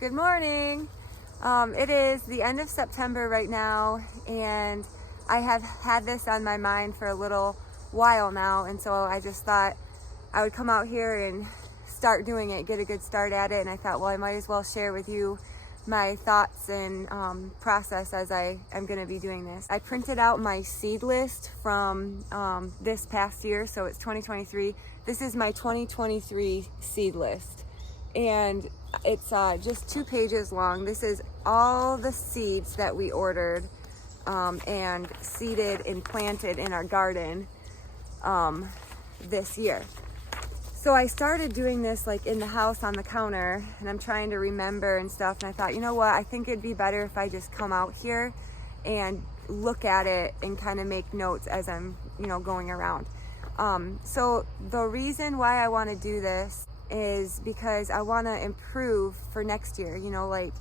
Good morning. It is the end of September right now, and I have had this on my mind for a little while now, and so I just thought I would come out here and start doing it, get a good start at it. And I thought, well, I might as well share with you my thoughts and process as I am going to be doing this. I printed out my seed list from this past year, so it's 2023. This is my 2023 seed list, and it's just 2 pages long. This is all the seeds that we ordered and seeded and planted in our garden this year. So I started doing this like in the house on the counter, and I'm trying to remember and stuff, and I thought, you know what, I think it'd be better if I just come out here and look at it and kind of make notes as I'm, going around. So the reason why I want to do this is because I want to improve for next year, like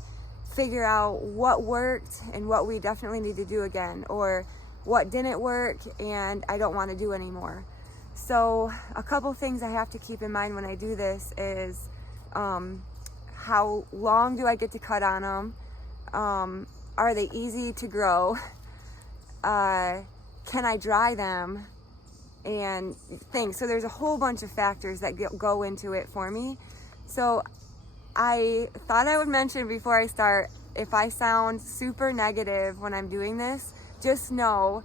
figure out what worked and what we definitely need to do again, or what didn't work and I don't want to do anymore. So a couple things I have to keep in mind when I do this is how long do I get to cut on them? Are they easy to grow? Can I dry them? And things. So there's a whole bunch of factors that go into it for me. So I thought I would mention before I start, if I sound super negative when I'm doing this, just know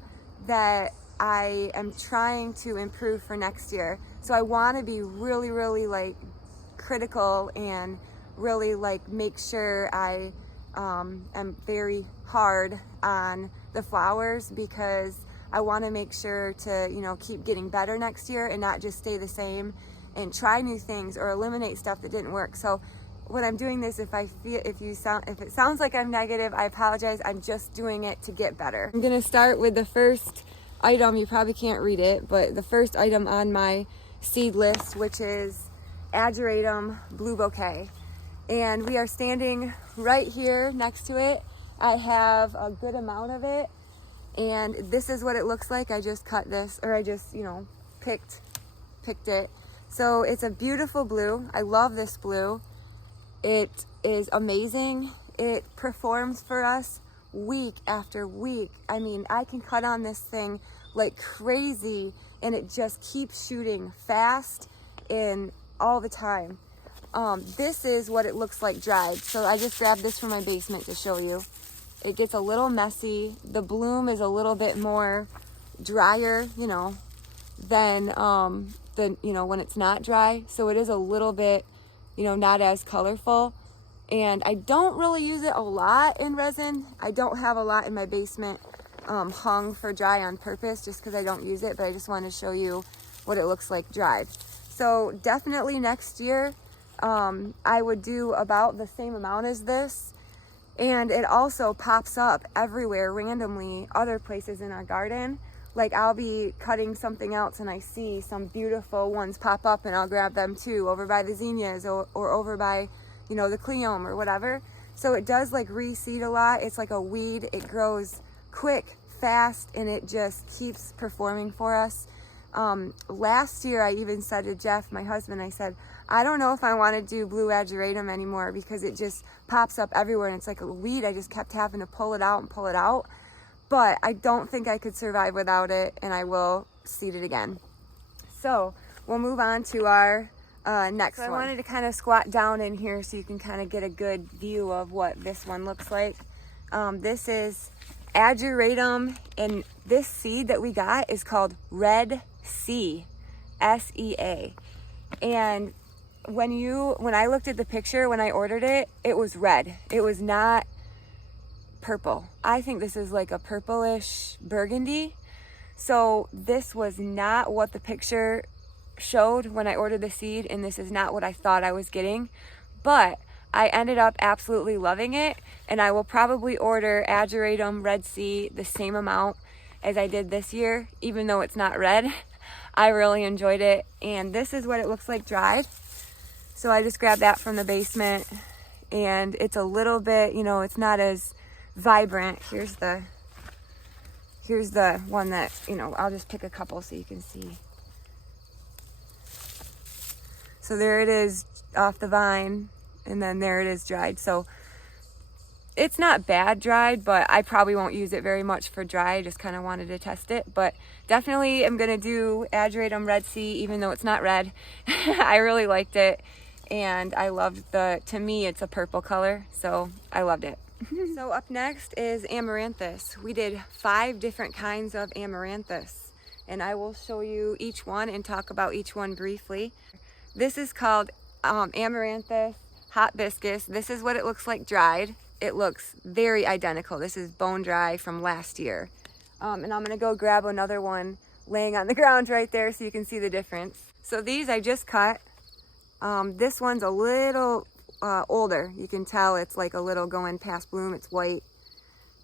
that I am trying to improve for next year. So I want to be really, really like critical and really like make sure I am very hard on the flowers, because I want to make sure to, keep getting better next year and not just stay the same and try new things or eliminate stuff that didn't work. So when I'm doing this, if it sounds like I'm negative, I apologize. I'm just doing it to get better. I'm going to start with the first item. You probably can't read it, but the first item on my seed list, which is Ageratum blue bouquet. And we are standing right here next to it. I have a good amount of it. And this is what it looks like. I just cut this, or I just, picked it. So it's a beautiful blue. I love this blue. It is amazing. It performs for us week after week. I mean, I can cut on this thing like crazy, and it just keeps shooting fast and all the time. This is what it looks like dried. So I just grabbed this from my basement to show you. It gets a little messy. The bloom is a little bit more drier, than when it's not dry. So it is a little bit, not as colorful. And I don't really use it a lot in resin. I don't have a lot in my basement hung for dry on purpose, just because I don't use it, but I just want to show you what it looks like dried. So definitely next year, I would do about the same amount as this. And it also pops up everywhere randomly, other places in our garden. Like I'll be cutting something else and I see some beautiful ones pop up, and I'll grab them too, over by the zinnias or over by, the cleome or whatever. So it does like reseed a lot. It's like a weed. It grows quick, fast, and it just keeps performing for us. Last year I even said to Jeff, my husband, I said, I don't know if I want to do blue ageratum anymore, because it just pops up everywhere and it's like a weed. I just kept having to pull it out. But I don't think I could survive without it, and I will seed it again. So we'll move on to our next one. I wanted to kind of squat down in here so you can kind of get a good view of what this one looks like. This is Ageratum, and this seed that we got is called Red Sea, S-E-A. And when I looked at the picture, when I ordered it, it was red. It was not purple. I think this is like a purplish burgundy. So this was not what the picture showed when I ordered the seed, and this is not what I thought I was getting. But I ended up absolutely loving it, and I will probably order Ageratum Red Sea the same amount as I did this year, even though it's not red. I really enjoyed it, and this is what it looks like dried. So I just grabbed that from the basement, and it's a little bit, it's not as vibrant. Here's the one that, I'll just pick a couple so you can see. So there it is off the vine. and then there it is dried. So it's not bad dried, but I probably won't use it very much for dry. I just kind of wanted to test it, but definitely I'm gonna do Ageratum Red Sea, even though it's not red. I really liked it, and I loved to me it's a purple color, so I loved it. So up next is Amaranthus. We did 5 different kinds of Amaranthus, and I will show you each one and talk about each one briefly. This is called Amaranthus hibiscus. This is what it looks like dried. It looks very identical. This is bone dry from last year. And I'm gonna go grab another one laying on the ground right there so you can see the difference. So these I just cut. This one's a little older. You can tell it's like a little going past bloom. It's white.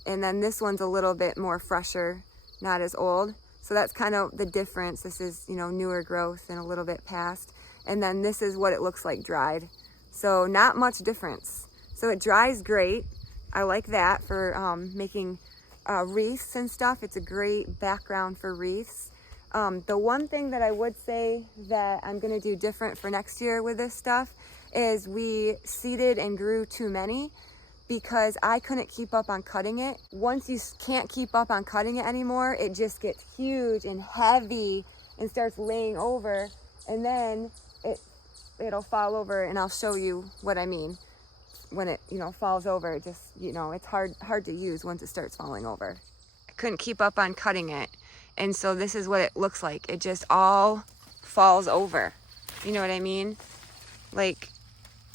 And then this one's a little bit more fresher, not as old. So that's kind of the difference. This is, you know, newer growth and a little bit past. And then this is what it looks like dried. So not much difference. So it dries great. I like that for making wreaths and stuff. It's a great background for wreaths. The one thing that I would say that I'm gonna do different for next year with this stuff is we seeded and grew too many because I couldn't keep up on cutting it. Once you can't keep up on cutting it anymore, it just gets huge and heavy and starts laying over, and then it'll fall over, and I'll show you what I mean. When it, you know, falls over, it just, you know, it's hard to use once it starts falling over. I couldn't keep up on cutting it, and so this is what it looks like. It just all falls over. You know what I mean? Like,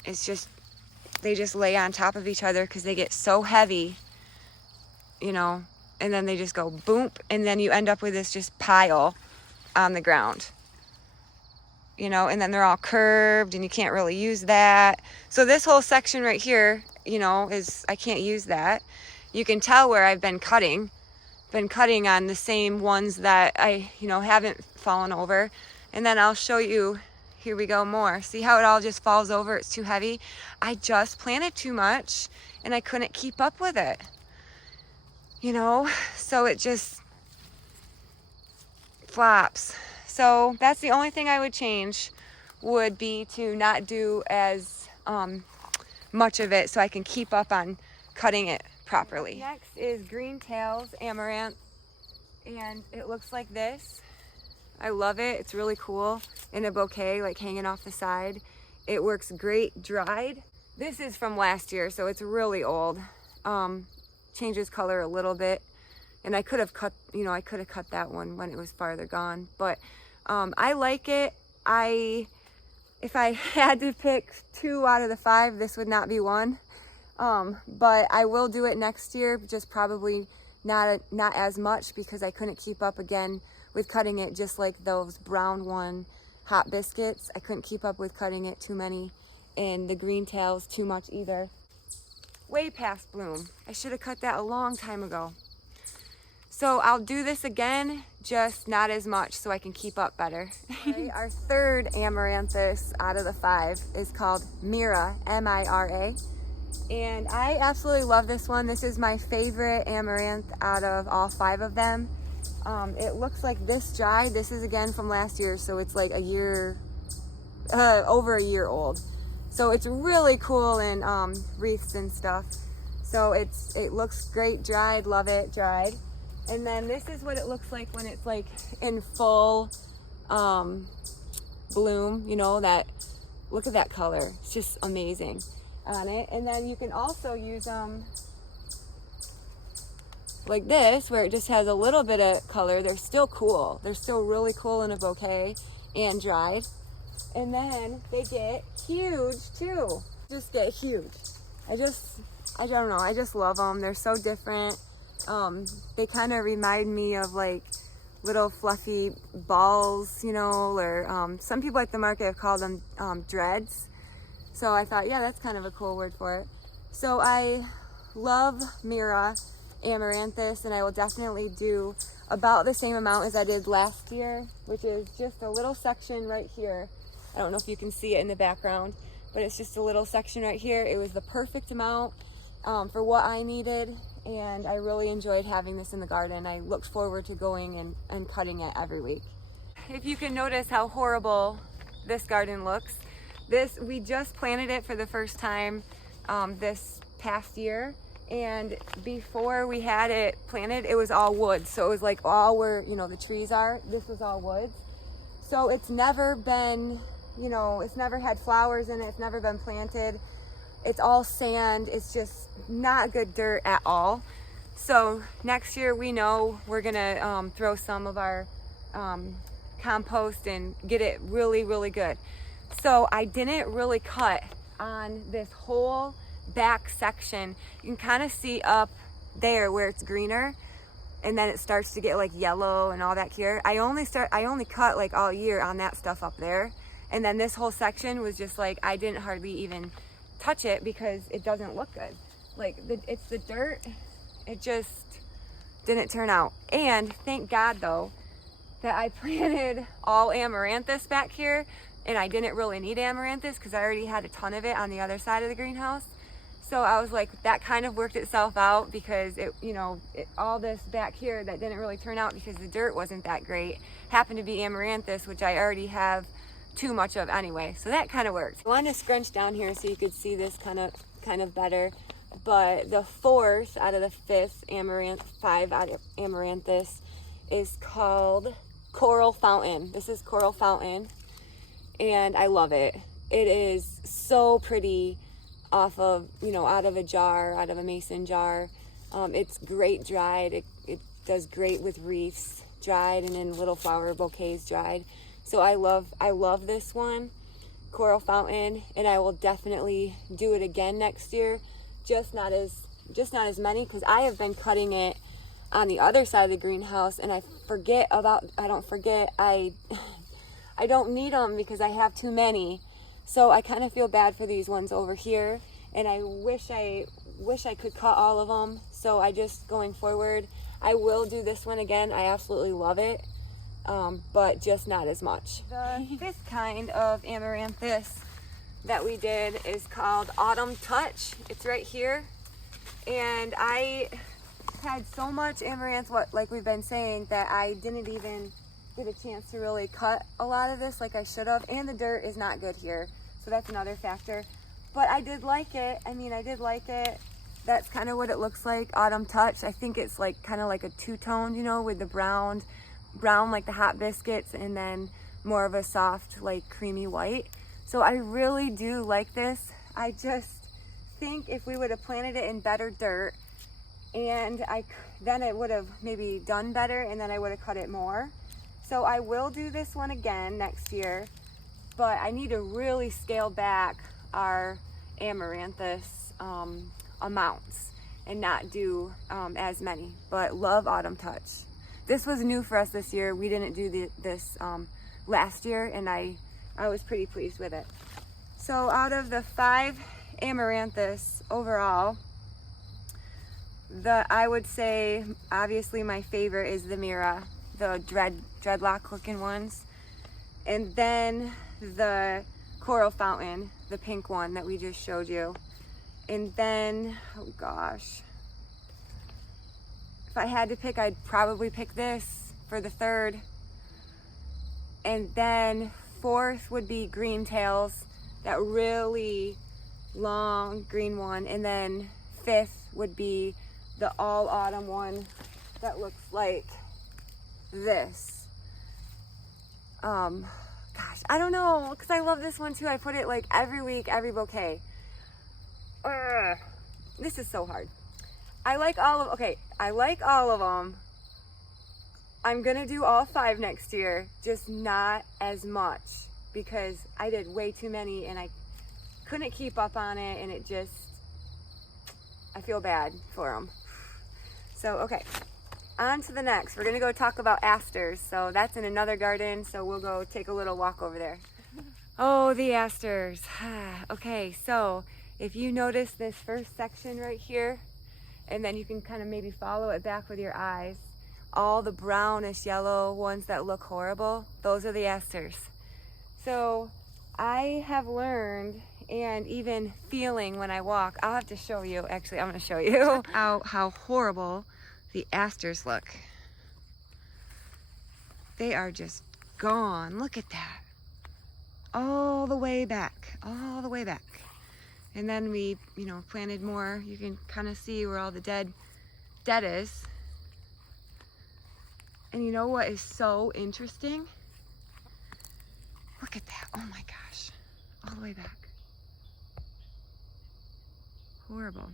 it's just, they just lay on top of each other because they get so heavy, you know, and then they just go boom, and then you end up with this just pile on the ground. You know, and then they're all curved and you can't really use that. So this whole section right here, you know, I can't use that. You can tell where I've been cutting on the same ones that I, you know, haven't fallen over. And then I'll show you, here we go more. See how it all just falls over? It's too heavy. I just planted too much and I couldn't keep up with it. You know, so it just flops. So that's the only thing I would change, would be to not do as much of it so I can keep up on cutting it properly. Next is Green Tails Amaranth, and it looks like this. I love it. It's really cool in a bouquet, like hanging off the side. It works great dried. This is from last year, so it's really old. Changes color a little bit. And I could have cut, you know, I could have cut that one when it was farther gone, but I like it. If I had to pick 2 out of the 5, this would not be one. But I will do it next year, just probably not as much because I couldn't keep up again with cutting it, just like those brown one hot biscuits. I couldn't keep up with cutting it too many, and the green tails too much either. Way past bloom. I should have cut that a long time ago. So I'll do this again, just not as much so I can keep up better. Okay, our third Amaranthus out of the 5 is called Mira, M-I-R-A. And I absolutely love this one. This is my favorite Amaranth out of all 5 of them. It looks like this dried. This is again from last year, so it's like a year, over a year old. So it's really cool in wreaths and stuff. So it looks great dried, love it dried. And then this is what it looks like when it's like in full bloom, you know, look at that color. It's just amazing on it. And then you can also use them like this, where it just has a little bit of color. They're still cool. They're still really cool in a bouquet and dried. And then they get huge too. Just get huge. I don't know, I just love them. They're so different. They kind of remind me of like little fluffy balls, you know, or some people at the market have called them dreads. So I thought, yeah, that's kind of a cool word for it. So I love Mira Amaranthus, and I will definitely do about the same amount as I did last year, which is just a little section right here. I don't know if you can see it in the background, but it's just a little section right here. It was the perfect amount for what I needed, and I really enjoyed having this in the garden. I looked forward to going and cutting it every week. If you can notice how horrible this garden looks, We just planted it for the first time this past year, and before we had it planted, it was all woods. So it was like all where, you know, the trees are, this was all woods. So it's never been, you know, it's never had flowers in it, it's never been planted. It's all sand, it's just not good dirt at all. So next year we know we're gonna throw some of our compost and get it really, really good. So I didn't really cut on this whole back section. You can kind of see up there where it's greener, and then it starts to get like yellow and all that here. I only cut like all year on that stuff up there, and then this whole section was just like, I didn't hardly even touch it because it doesn't look good. Like it's the dirt, it just didn't turn out. And thank God though that I planted all Amaranthus back here, and I didn't really need Amaranthus because I already had a ton of it on the other side of the greenhouse. So I was like, that kind of worked itself out, because it, you know, all this back here that didn't really turn out because the dirt wasn't that great happened to be Amaranthus, which I already have too much of anyway. So that kind of worked. I wanted to scrunch down here so you could see this kind of better. But the 4th out of the 5 out of Amaranthus is called Coral Fountain. This is Coral Fountain, and I love it. It is so pretty off of, you know, out of a jar, out of a mason jar. It's great dried. It does great with wreaths dried, and in little flower bouquets dried. So I love this one, Coral Fountain, and I will definitely do it again next year. Just not as many, because I have been cutting it on the other side of the greenhouse, and I don't need them because I have too many. So I kind of feel bad for these ones over here, and I wish I could cut all of them. So I just, going forward, I will do this one again. I absolutely love it, but just not as much. The 5th kind of Amaranthus that we did is called Autumn Touch. It's right here, and I had so much amaranth, like we've been saying, that I didn't even get a chance to really cut a lot of this like I should have, and the dirt is not good here, so that's another factor. But I did like it. I mean, I did like it. That's kind of what it looks like, Autumn Touch. I think it's like kind of like a two-tone, you know, with the brown like the hot biscuits, and then more of a soft like creamy white. So I really do like this. I just think if we would have planted it in better dirt, and then it would have maybe done better, and then I would have cut it more. So I will do this one again next year, but I need to really scale back our Amaranthus amounts and not do as many. But love Autumn Touch. This was new for us this year. We didn't do this last year, and I was pretty pleased with it. So out of the 5 Amaranthus overall, I would say obviously my favorite is the Mira, the dreadlock looking ones, and then the Coral Fountain, the pink one that we just showed you, and then, oh gosh, if I had to pick, I'd probably pick this for the 3rd, and then 4th would be Green Tails, that really long green one, and then 5th would be the all autumn one that looks like this. Gosh, I don't know, because I love this one too. I put it like every week, every bouquet. This is so hard. I like all of them. I'm gonna do all 5 next year, just not as much, because I did way too many and I couldn't keep up on it, and I feel bad for them. So, okay, on to the next. We're gonna go talk about asters. So that's in another garden, so we'll go take a little walk over there. Oh, the asters. Okay, so if you notice this first section right here, and then you can kind of maybe follow it back with your eyes, all the brownish yellow ones that look horrible, those are the asters. So I have learned, and even feeling when I walk, I'll have to show you, actually I'm going to show you how horrible the asters look. They are just gone. Look at that. all the way back, all the way back. And then we, you know, planted more. You can kind of see where all the dead is. And you know what is so interesting? Look at that, oh my gosh, all the way back. Horrible.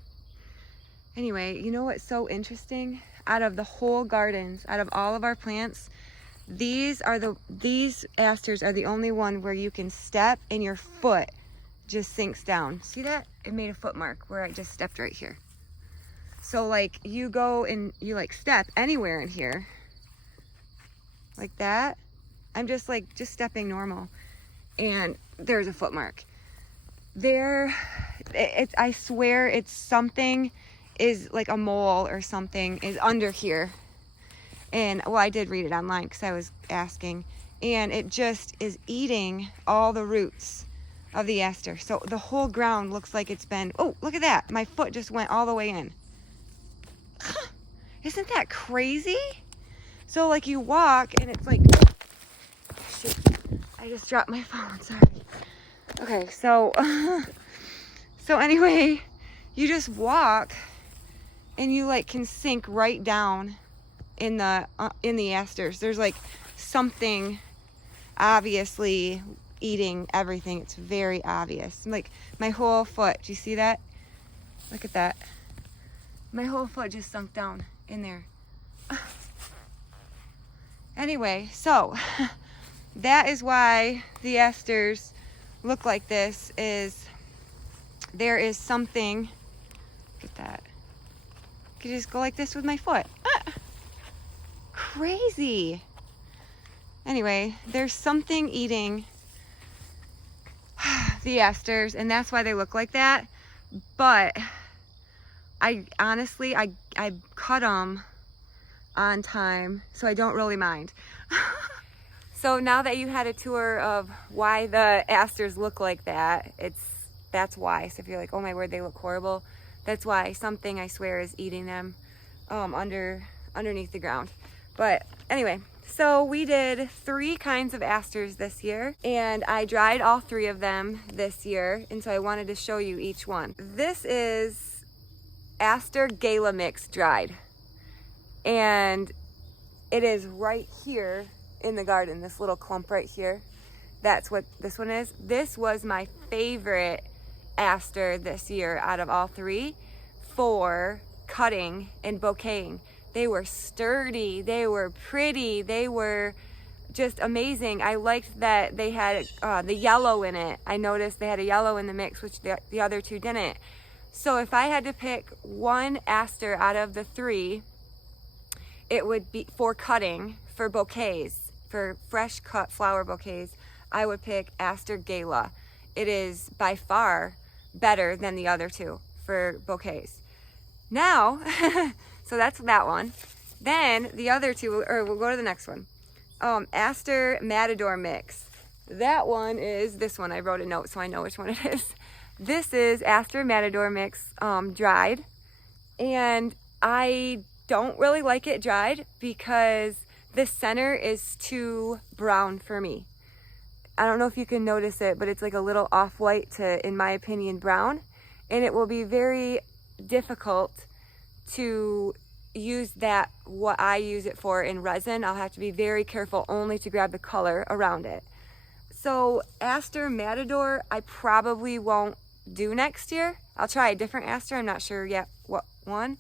Anyway, you know what's so interesting? Out of the whole gardens, out of all of our plants, these asters are the only one where you can step and your foot just sinks down. See that? It made a foot mark where I just stepped right here. So like you go and you like step anywhere in here like that. I'm just like just stepping normal and there's a foot mark. There, I swear it's something is like a mole or something is under here. And well, I did read it online because I was asking, and it just is eating all the roots of the aster. So the whole ground looks like it's been, oh, look at that. My foot just went all the way in. Isn't that crazy? So like you walk and it's like, shoot, I just dropped my phone, sorry. Okay, so, so anyway, you just walk and you like can sink right down in the asters. There's like something obviously eating everything. It's very obvious. Like my whole foot, do you see that? Look at that. My whole foot just sunk down in there. Anyway, so that is why the asters look like this. Is there is something, look at that. I could just go like this with my foot. Crazy. Anyway, there's something eating the asters, and that's why they look like that. But I honestly, I cut them on time, so I don't really mind. So now that you had a tour of why the asters look like that, that's why. So if you're like, oh my word, they look horrible, that's why. Something, I swear, is eating them underneath the ground. But anyway, so we did 3 kinds of asters this year, and I dried all 3 of them this year, and so I wanted to show you each one. This is Aster Gala Mix dried, and it is right here in the garden, this little clump right here. That's what this one is. This was my favorite aster this year out of all 3 for cutting and bouqueting. They were sturdy, they were pretty, they were just amazing. I liked that they had the yellow in it. I noticed they had a yellow in the mix, which the other 2 didn't. So if I had to pick one aster out of the 3, it would be for cutting, for bouquets, for fresh cut flower bouquets, I would pick Aster Gala. It is by far better than the other 2 for bouquets. Now, so that's that one. Then the other 2, or we'll go to the next one. Aster Matador Mix. That one is this one. I wrote a note so I know which one it is. This is Aster Matador Mix dried. And I don't really like it dried because the center is too brown for me. I don't know if you can notice it, but it's like a little off-white to, in my opinion, brown. And it will be very difficult to use that, what I use it for, in resin. I'll have to be very careful only to grab the color around it. So Aster Matador, I probably won't do next year. I'll try a different aster. I'm not sure yet what one.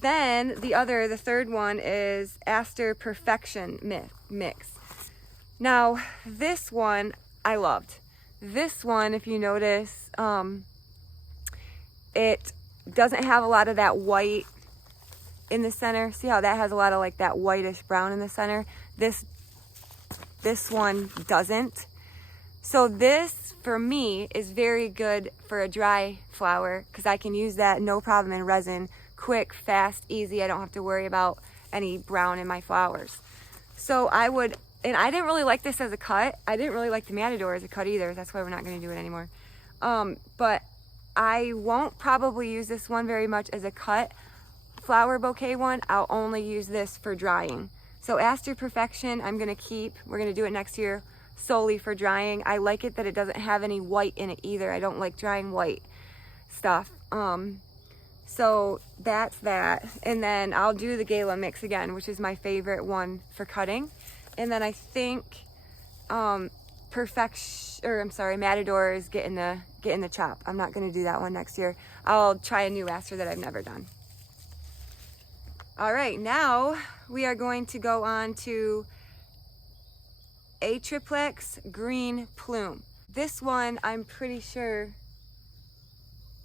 Then the third one is Aster Perfection Mix. Now this one I loved. This one, if you notice, it doesn't have a lot of that white in the center. See how that has a lot of like that whitish brown in the center? This one doesn't. So this, for me, is very good for a dry flower because I can use that no problem in resin. Quick, fast, easy. I don't have to worry about any brown in my flowers. So I would, and I didn't really like this as a cut. I didn't really like the Matador as a cut either. That's why we're not going to do it anymore. But I won't probably use this one very much as a cut flower bouquet one. I'll only use this for drying. So Aster Perfection, I'm going to keep. We're going to do it next year. solely for drying. I like it that it doesn't have any white in it either. I don't like drying white stuff. So that's that. And then I'll do the Gala mix again, which is my favorite one for cutting. And then I think Matador is getting the chop. I'm not gonna do that one next year. I'll try a new Aster that I've never done. All right, now we are going to go on to Atriplex Green Plume. This one, I'm pretty sure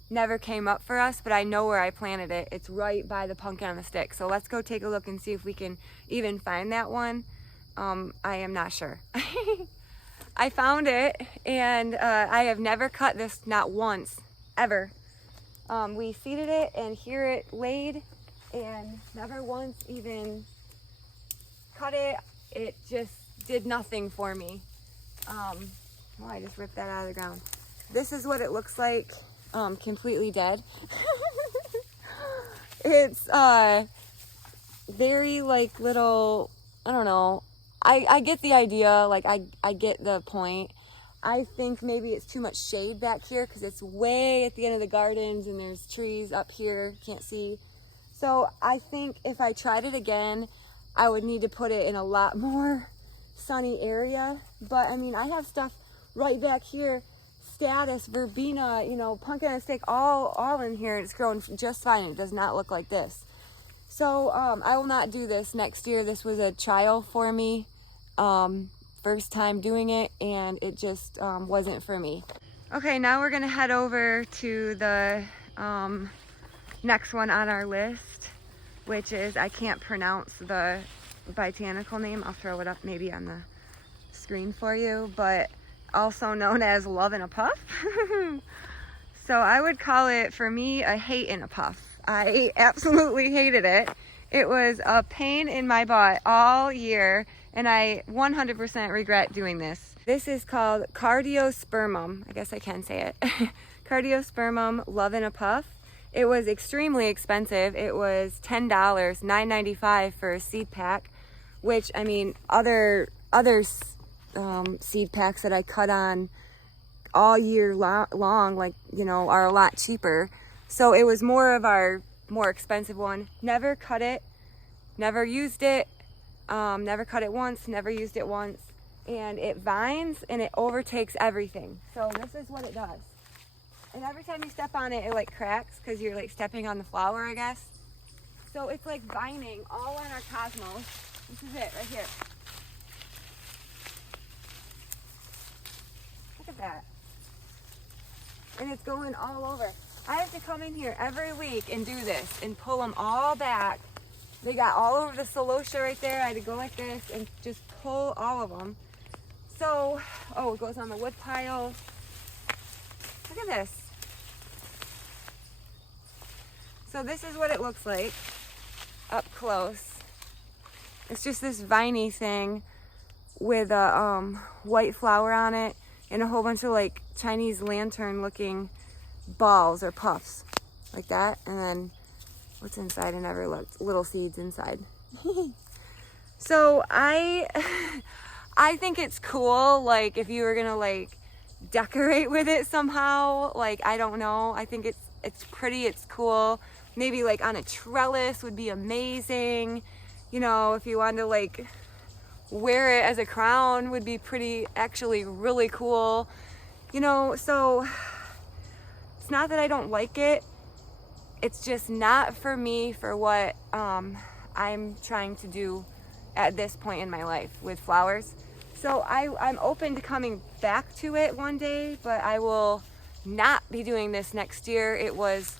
never came up for us, but I know where I planted it. It's right by the pumpkin on the stick. So let's go take a look and see if we can even find that one. I am not sure. I found it, and I have never cut this, not once, ever. We seeded it, and here it laid, and never once even cut it. It just did nothing for me. Oh, I just ripped that out of the ground. This is what it looks like, completely dead. It's very like little, I don't know. I get the idea, like I get the point. I think maybe it's too much shade back here because it's way at the end of the gardens and there's trees up here, can't see. So I think if I tried it again, I would need to put it in a lot more sunny area. But I mean, I have stuff right back here, status, verbena, you know, pumpkin on a stick, all in here. It's growing just fine. It does not look like this. So I will not do this next year. This was a trial for me. First time doing it, and it just wasn't for me. Okay, now we're gonna head over to the next one on our list, which is, I can't pronounce the botanical name. I'll throw it up maybe on the screen for you, but also known as Love in a Puff. So I would call it, for me, a hate in a puff. I absolutely hated it. It was a pain in my butt all year, and I 100% regret doing this. This is called Cardiospermum. I guess I can say it. Cardiospermum Love in a Puff. It was extremely expensive. It was $10, $9.95 for a seed pack, which, I mean, other seed packs that I cut on all year long, like, you know, are a lot cheaper. So it was more of our more expensive one. Never cut it, never used it, never cut it once, never used it once. And it vines and it overtakes everything. So this is what it does. And every time you step on it, it like cracks because you're like stepping on the flower, I guess. So it's like vining all on our cosmos. This is it right here. Look at that. And it's going all over. I have to come in here every week and do this and pull them all back. They got all over the celosia right there. I had to go like this and just pull all of them. So, oh, it goes on the wood pile. Look at this. So this is what it looks like up close. It's just this viney thing with a white flower on it and a whole bunch of like Chinese lantern looking balls or puffs like that. And then what's inside? I never looked. Little seeds inside. So I think it's cool, like if you were gonna like decorate with it somehow, like I don't know, I think it's pretty, it's cool. Maybe like on a trellis would be amazing. You know, if you wanted to like wear it as a crown would be pretty, actually really cool. You know, so it's not that I don't like it. It's just not for me for what I'm trying to do at this point in my life with flowers. So I'm open to coming back to it one day, but I will not be doing this next year. It was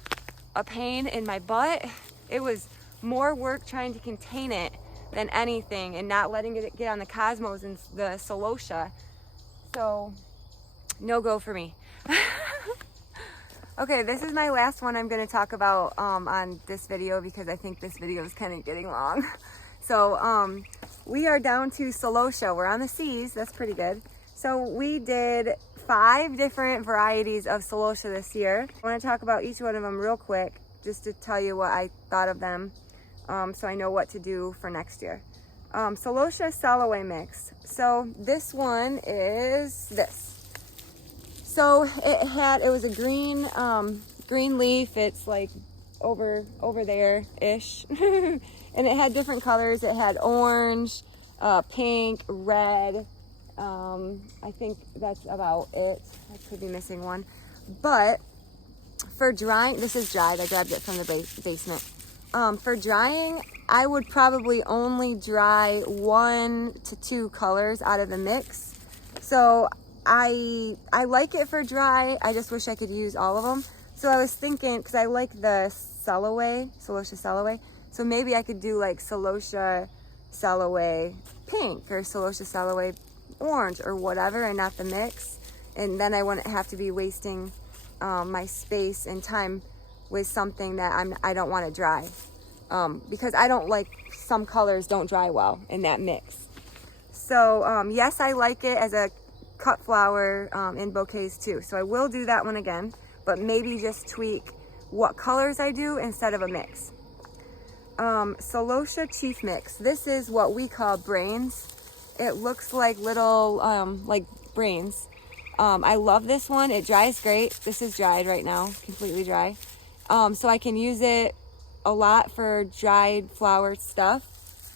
a pain in my butt. It was more work trying to contain it than anything and not letting it get on the cosmos and the celosia. So no go for me. Okay, this is my last one I'm going to talk about on this video because I think this video is kind of getting long. So we are down to celosia. We're on the C's. That's pretty good. So we did 5 different varieties of celosia this year. I want to talk about each one of them real quick just to tell you what I thought of them so I know what to do for next year. Celosia Celosia mix. So this one is this. So it was a green, green leaf. It's like over there-ish. And it had different colors. It had orange, pink, red. I think that's about it. I could be missing one. But for drying, this is dried. I grabbed it from the basement. For drying, I would probably only dry 1 to 2 colors out of the mix. So I like it for dry. I just wish I could use all of them. So I was thinking, because I like the Celosia Celosia, so maybe I could do like Celosia Celosia pink or Celosia Celosia orange or whatever, and not the mix. And then I wouldn't have to be wasting my space and time with something that I don't want to dry, because I don't like, some colors don't dry well in that mix. So yes, I like it as a cut flower in bouquets too. So I will do that one again, but maybe just tweak what colors I do instead of a mix. Celosia Chief Mix. This is what we call brains. It looks like little like brains. I love this one. It dries great. This is dried right now, completely dry. So I can use it a lot for dried flower stuff,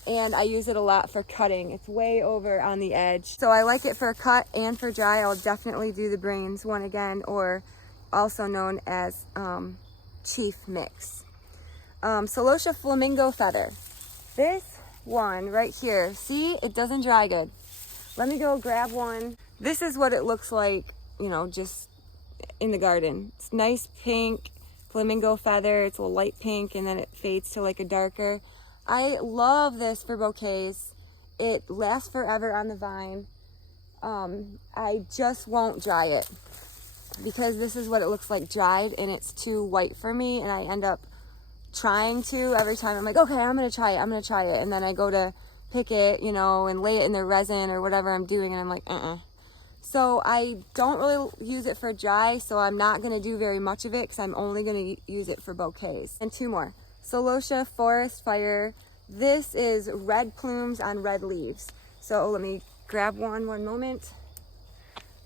and I use it a lot for cutting. It's way over on the edge. So I like it for cut and for dry. I'll definitely do the brains one again, or also known as Chief Mix. Celosia Flamingo Feather. This one right here, see, it doesn't dry good. Let me go grab one. This is what it looks like, you know, just in the garden. It's nice pink flamingo feather. It's a light pink, and then it fades to like a darker. I love this for bouquets. It lasts forever on the vine. I just won't dry it because this is what it looks like dried, and it's too white for me, and I end up trying to every time. I'm like, okay, I'm gonna try it, and then I go to pick it, you know, and lay it in the resin or whatever I'm doing, and I'm like, So I don't really use it for dry, so I'm not gonna do very much of it because I'm only gonna use it for bouquets. And 2 more. Celosia Forest Fire. This is red plumes on red leaves. So let me grab one moment.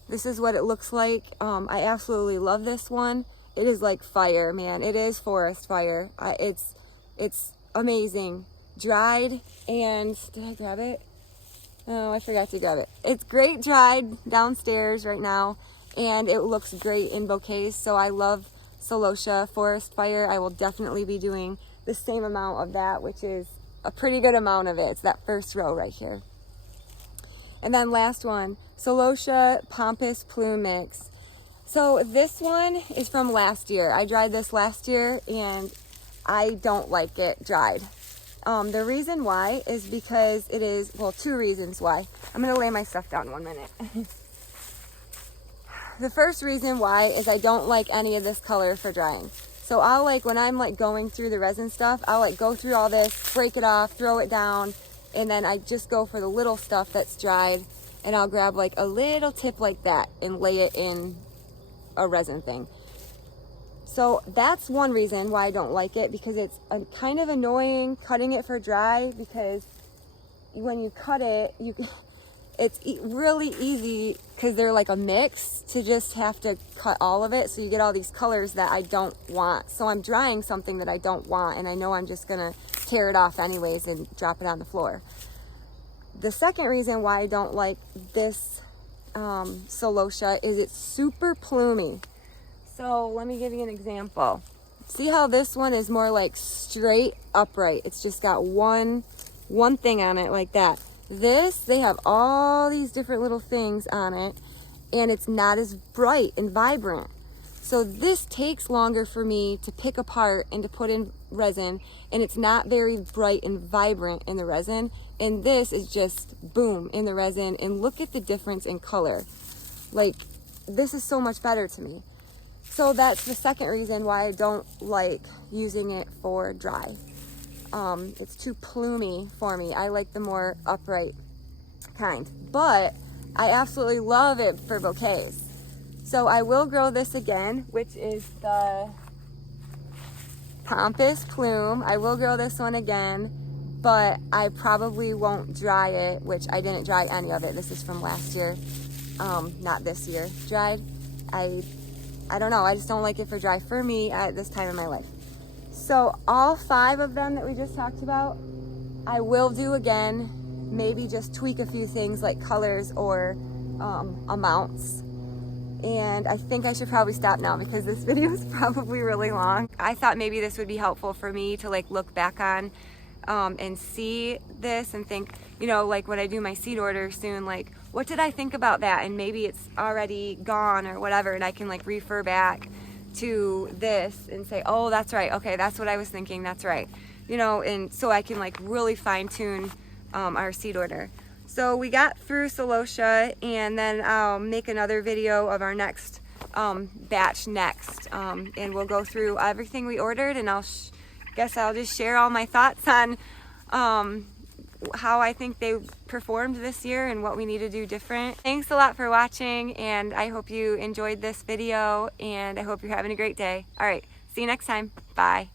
This is what it looks like. I absolutely love this one. It is like fire, man. It is forest fire. It's amazing. Dried, and did I grab it? Oh, I forgot to grab it. It's great dried downstairs right now, and it looks great in bouquets. So I love Celosia Forest Fire. I will definitely be doing the same amount of that, which is a pretty good amount of it. It's that first row right here. And then last one, Celosia Pompous Plume Mix. So this one is from last year. I dried this last year, and I don't like it dried. The reason why is because it is, well, 2 reasons why. I'm gonna lay my stuff down 1 minute. The first reason why is I don't like any of this color for drying. So I'll like, when I'm like going through the resin stuff, I'll like go through all this, break it off, throw it down, and then I just go for the little stuff that's dried, and I'll grab like a little tip like that and lay it in a resin thing. So that's one reason why I don't like it, because it's kind of annoying cutting it for dry, because when you cut it, it's really easy, because they're like a mix, to just have to cut all of it, so you get all these colors that I don't want. So I'm drying something that I don't want, and I know I'm just gonna tear it off anyways and drop it on the floor. The second reason why I don't like this Celosia is it's super plumy. So let me give you an example. See how this one is more like straight upright? It's just got one thing on it like that. This, they have all these different little things on it, and it's not as bright and vibrant. So this takes longer for me to pick apart and to put in resin, and it's not very bright and vibrant in the resin. And this is just boom in the resin, and look at the difference in color. Like, this is so much better to me. So that's the second reason why I don't like using it for dry. It's too plumy for me. I like the more upright kind, but I absolutely love it for bouquets. So I will grow this again, which is the Pompous Plume. I will grow this one again, but I probably won't dry it, which I didn't dry any of it. This is from last year, not this year dried. I don't know, I just don't like it for dry for me at this time in my life. So all 5 of them that we just talked about, I will do again, maybe just tweak a few things like colors or amounts. And I think I should probably stop now because this video is probably really long. I thought maybe this would be helpful for me to like look back on and see this and think, you know, like when I do my seed order soon, like what did I think about that? And maybe it's already gone or whatever, and I can like refer back to this and say, oh, that's right, okay, that's what I was thinking, that's right, you know, and so I can like really fine tune our seed order. So we got through Celosia, and then I'll make another video of our next batch next, and we'll go through everything we ordered, and guess I'll just share all my thoughts on how I think they performed this year and what we need to do different. Thanks a lot for watching, and I hope you enjoyed this video, and I hope you're having a great day. All right, see you next time. Bye.